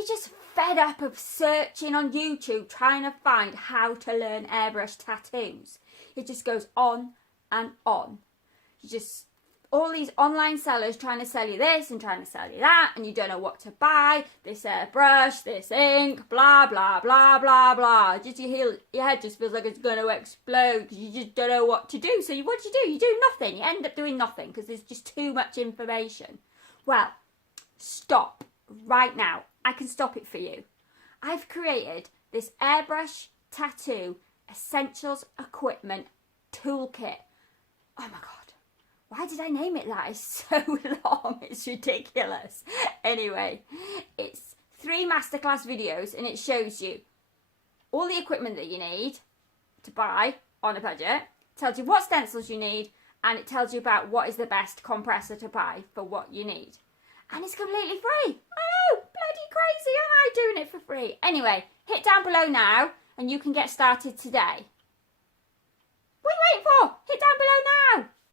you're just fed up of searching on YouTube trying to find how to learn airbrush tattoos. It just goes on and on. All these online sellers trying to sell you this and trying to sell you that, and you don't know what to buy, this airbrush, this ink, blah, blah, blah, blah, blah. Your head just feels like it's going to explode because you just don't know what to do. So what do? You do nothing. You end up doing nothing because there's just too much information. Well, stop right now. I can stop it for you. I've created this airbrush tattoo essentials equipment toolkit. Oh my God. Why did I name it that? It's so long. It's ridiculous. Anyway, it's 3 masterclass videos and it shows you all the equipment that you need to buy on a budget, tells you what stencils you need, and it tells you about what is the best compressor to buy for what you need. And it's completely free. I know, bloody crazy. Am I doing it for free? Anyway, hit down below now and you can get started today.